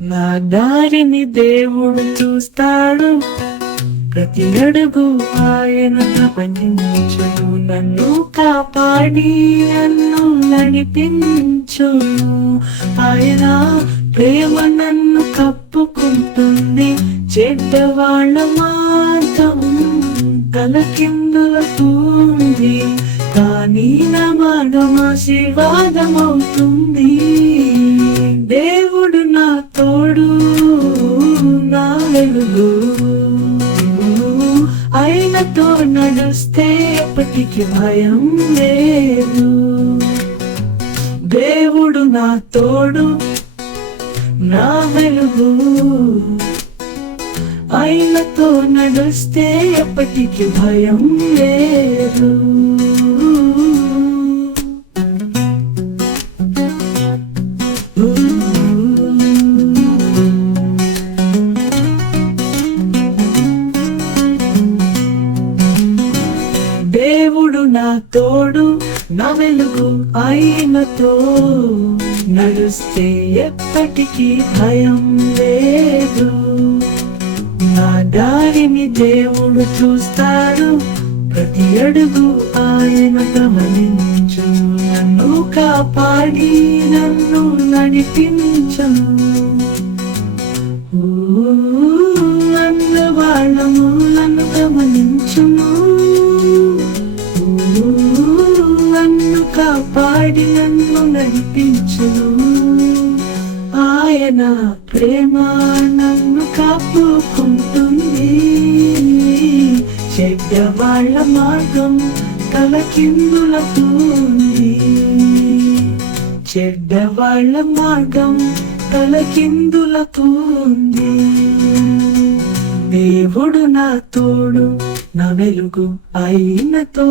నా దారిని దేవుడు చూస్తాడు. ప్రతి అడుగు ఆయన గమనించును నన్ను కాపాడి నన్ను ఆయన ప్రేమ నన్ను కప్పుకుంటుంది. చెడ్డవాళ్ళ మార్గం తలకిందులతుంది. కానీ నా మార్గం ఆశీర్వాదమవుతుంది ఆయనతో నడుస్తే ఎప్పటికి భయం లేదు. దేవుడు నా తోడు నా వెలుగు. ఆయనతో నడుస్తే ఎప్పటికి భయం లేదు. తోడు నా వెలుగు ఆయనతో నడుస్తే ఎప్పటికీ భయం లేదు. నా దారిని దేవుడు చూస్తాడు. ప్రతి అడుగు ఆయన గమనించు. నన్ను కాపాడి నన్ను నడిపించు. కాపాడి నన్ను నడిపించను. ఆయన ప్రేమ నన్ను కాపుకుంటుంది. చెడ్డవాళ్ళ మార్గం తలకిందులతుంది చెడ్డ వాళ్ళ మార్గం తలకిందులతుంది దేవుడు నా తోడు నా వెలుగు అయినతో.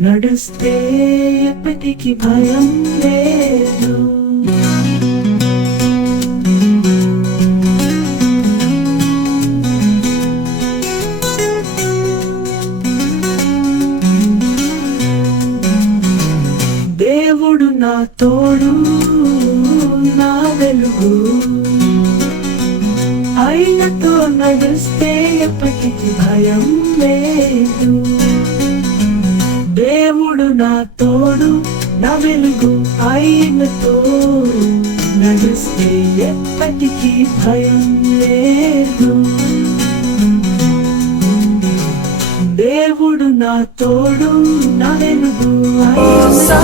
నడుస్తే ఎప్పటికీ భయం లేదు. దేవుడు నా తోడు నా వెలుగు. ఆయనతో నడుస్తే ఎప్పటికీ భయం లేదు. దేవుడు నా తోడు నా వెలుగు ఆయనతో నడిస్తే ఎప్పటికీ భయం లేదు. దేవుడు నా తోడు నా వెలుగు ఆయనతో